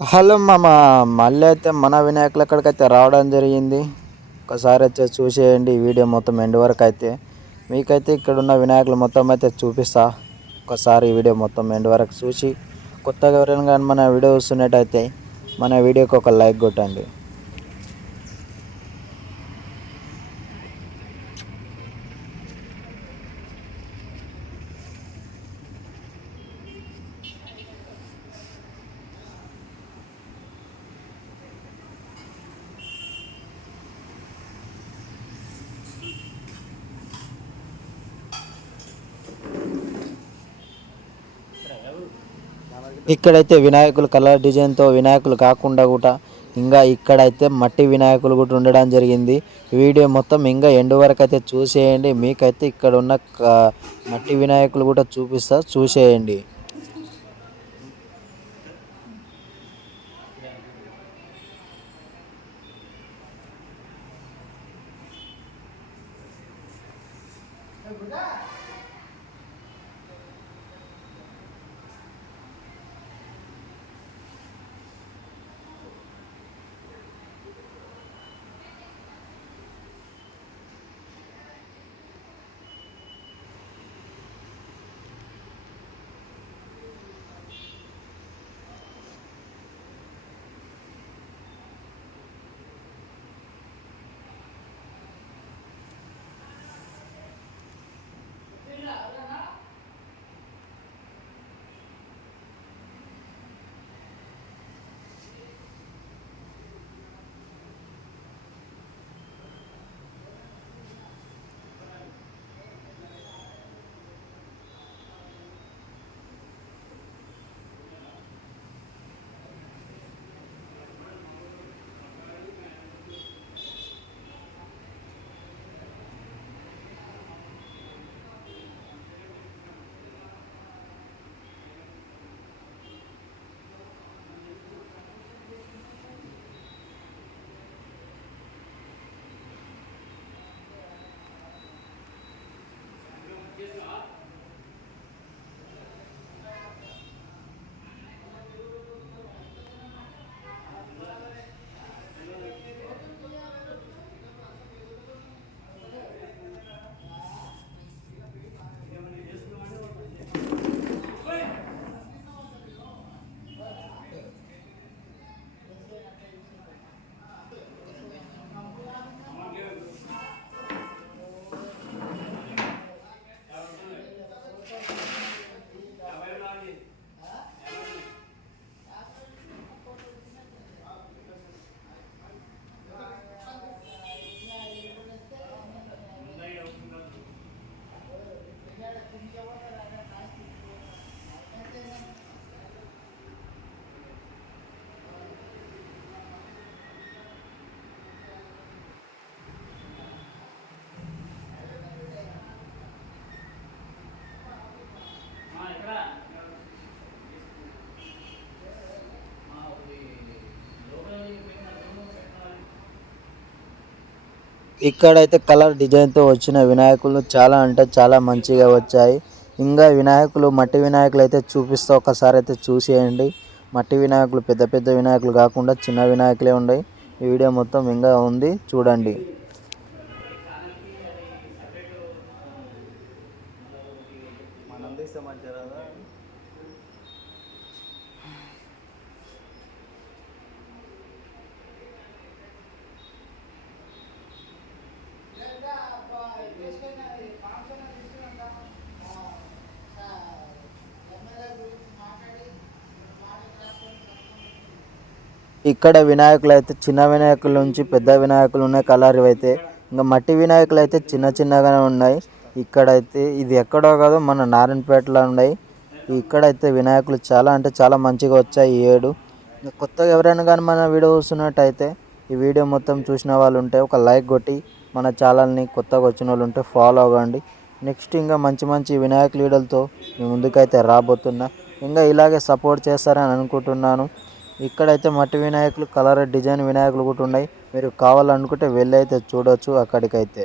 Hello మామ మళ్ళీ అయితే మన వినాయకుల అక్కడికి అయితే రావడం జరిగింది ఒకసారి అయితే చూసేయండి వీడియో మొత్తం ఎండ్ వరకు అయితే మీకైతే ఇక్కడ ఉన్న వినాయకులు మొత్తం అయితే చూపిస్తా ఒకసారి వీడియో మొత్తం ఎండ్ వరకు చూసి. కొత్తగా ఎవరైనా కానీ మన వీడియో చూస్తున్నట్టయితే మన వీడియోకి ఒక లైక్ కొట్టండి. ఇక్కడైతే వినాయకులు కలర్ డిజైన్తో వినాయకులు కాకుండా కూడా ఇంకా ఇక్కడైతే మట్టి వినాయకులు కూడా ఉండడం జరిగింది. వీడియో మొత్తం ఇంకా ఎండు వరకు అయితే చూసేయండి. మీకైతే ఇక్కడ ఉన్న మట్టి వినాయకులు కూడా చూపిస్తా చూసేయండి. ఇక్కడైతే కలర్ డిజైన్తో వచ్చిన వినాయకులు చాలా అంటే చాలా మంచిగా వచ్చాయి. ఇంకా వినాయకులు మట్టి వినాయకులు అయితే చూపిస్తూ ఒకసారి అయితే చూసేయండి. మట్టి వినాయకులు పెద్ద పెద్ద వినాయకులు కాకుండా చిన్న వినాయకులే ఉన్నాయి. ఈ వీడియో మొత్తం ఇంకా ఉంది. చూడండి. ఇక్కడ వినాయకులు అయితే చిన్న వినాయకుల నుంచి పెద్ద వినాయకులు ఉన్నాయి కలర్ అయితే ఇంకా మట్టి వినాయకులు అయితే చిన్న చిన్నగానే ఉన్నాయి. ఇక్కడైతే ఇది ఎక్కడో కాదు మన నారాయణపేటలో ఉన్నాయి. ఇక్కడైతే వినాయకులు చాలా అంటే చాలా మంచిగా వచ్చాయి ఈ ఏడు. కొత్తగా ఎవరైనా కానీ మన వీడియో చూస్తున్నట్టయితే ఈ వీడియో మొత్తం చూసిన వాళ్ళు ఉంటే ఒక లైక్ కొట్టి మన ఛానల్ని కొత్తగా వచ్చిన వాళ్ళు ఉంటే ఫాలో అవ్వండి. నెక్స్ట్ ఇంకా మంచి మంచి వినాయక లీడర్లతో మీ ముందుకైతే రాబోతున్నా. ఇంకా ఇలాగే సపోర్ట్ చేస్తారని అనుకుంటున్నాను. ఇక్కడైతే మట్టి వినాయకులు కలర్ డిజైన్ వినాయకులు కూడా ఉన్నాయి. మీరు కావాలనుకుంటే వెళ్ళి అయితే చూడొచ్చు అక్కడికైతే.